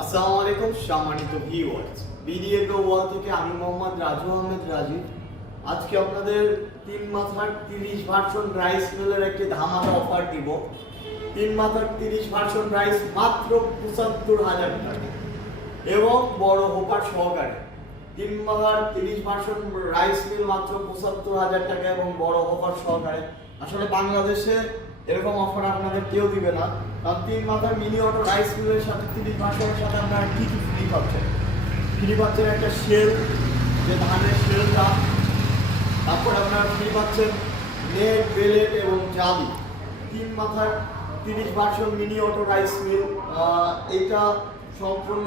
আসসালামু আলাইকুম সম্মানিত ভিউয়ার্স, বিডিএ গ্রো ওয়াল থেকে আমি মোহাম্মদ রাজু আহমেদ রাজীব। আজকে আপনাদের 3 মাথার 30 ভার্সন রাইস মিলের একটি ধামাকা অফার দিব। 3 মাথার 30 ভার্সন রাইস মাত্র ৭৫,০০০ টাকা এবং বড় হোপার সহকারে। 3 মাথার 30 ভার্সন রাইস মিল মাত্র ৭৫,০০০ টাকা এবং বড় হোপার সহকারে। আসলে বাংলাদেশে এরকম অফার আপনাদের কেউ দিবে না, কারণ 3 মাথার মিনি অটো রাইস মিলের সাথে 30 ভার্সনের সাথে আপনারা কি কি ফ্রি পাচ্ছেন। ফ্রি পাচ্ছেন একটা শেল, যে ধানের শেলটা, তারপর আপনারা ফ্রি পাচ্ছেন নেট, বেলেট এবং জালি। 3 মাথার 30 version mini auto rice mill, এটা সম্পূর্ণ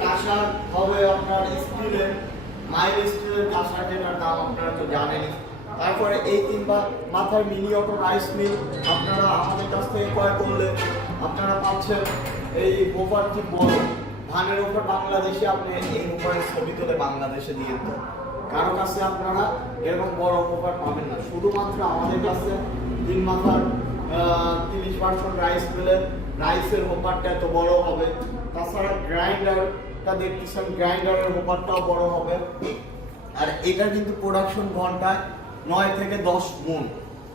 কাঁসার হবে, আপনার স্টিলের, মাইল স্টিলের কাঁসার, যেটার দাম আপনারা তো জানেনই। তারপরে এই 3 মাথার মিনি অটো রাইস মিল আপনারা আমাদের কাছ থেকে ক্রয় করলে আপনারা পাচ্ছেন এই ওভারটি বড় ধানের ওপর বাংলাদেশে। আপনি এই ওভারের ছবি তুলে বাংলাদেশে দিয়ে দেন, কারো কাছে আপনারা এরকম বড় ওভার পাবেন না। শুধুমাত্র আমাদের কাছে 3 মাথার 30 ভার্সন রাইস মিলের রাইসের ওভারটা এত বড় হবে। তাছাড়া গ্রাইন্ডারটা দেখতেছেন, গ্রাইন্ডারের ওভারটাও বড় হবে। আর এটা কিন্তু প্রোডাকশন ঘন্টায় 9 থেকে 10 গুণ,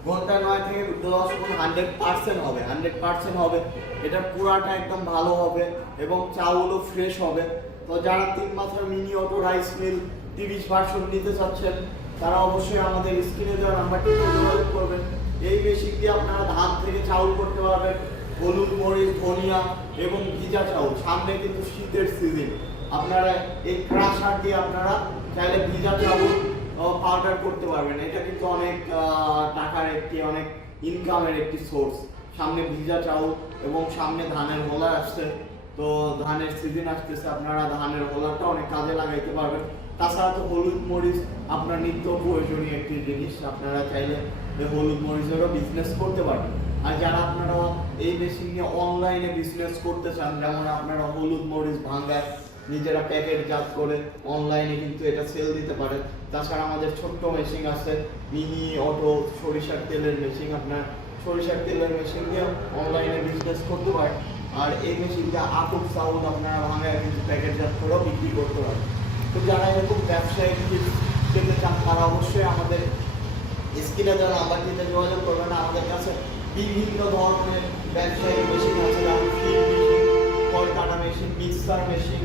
ঘন্টায় 9 থেকে 10 গুণ 100% হবে, 100% হবে। এটা পুরাটা একদম ভালো হবে এবং চাউলও ফ্রেশ হবে। তো যারা 3 মাথার mini auto rice mill 30 version নিতে চাচ্ছেন, তারা অবশ্যই আমাদের স্ক্রিনে দেওয়া নাম্বারটিতে যোগাযোগ করবেন। এই মেশিন দিয়ে আপনারা ধান থেকে চাউল করতে পারবেন, হলুদ, মরিচ, ধনিয়া এবং ভিজা চাউল। সামনে কিন্তু শীতের সিজন, আপনারা এই ক্রাশার দিয়ে আপনারা চাইলে ভিজা চাউল পাউডার করতে পারবেন। এটা কিন্তু অনেক টাকার একটি, অনেক ইনকামের একটি সোর্স। সামনে ভিজা চাউল এবং সামনে ধানের হোলার আসছে, তো ধানের সিজন আসতেছে, আপনারা ধানের হোলারটা অনেক কাজে লাগাইতে পারবেন। তাছাড়া তো হলুদ মরিচ আপনার নিত্য প্রয়োজনীয় একটি জিনিস, আপনারা চাইলে হলুদ মরিচেরও বিজনেস করতে পারবেন। আর যারা আপনারা এই মেশিন নিয়ে অনলাইনে বিজনেস করতে চান, যেমন আপনারা হলুদ মরিচ ভাঙায় নিজেরা প্যাকেটজাত করে অনলাইনে কিন্তু এটা সেল দিতে পারে। তাছাড়া আমাদের ছোট্ট মেশিন আছে, মিনি অটো সরিষার তেলের মেশিন, আপনার সরিষার তেলের মেশিন দিয়ে অনলাইনে বিজনেস করতে পারেন। আর এই মেশিন দিয়ে আতপ চাউল আপনারা ভাঙায় কিন্তু প্যাকেটজাত করেও বিক্রি করতে পারেন। তো যারা এরকম ব্যবসায়িক পেতে চান, তারা অবশ্যই আমাদের স্ক্রিনে দেওয়া নাম্বারটিতে যোগাযোগ করবেন। আমাদের কাছে বিভিন্ন ধরনের ব্যবসায়িক মেশিন আছে, যেমন ফিড মেশিন, ফল কাটা মেশিন, মিক্সার মেশিন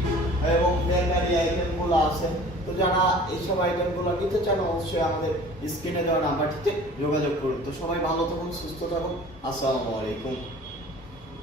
এবং ব্লেন্ডারি আইটেমগুলো আছে। তো যারা এইসব আইটেমগুলো নিতে চান, অবশ্যই আমাদের স্ক্রিনে দেওয়া নাম্বারটিতে যোগাযোগ করুন। তো সবাই ভালো থাকুন, সুস্থ থাকুন। আসসালামু আলাইকুম।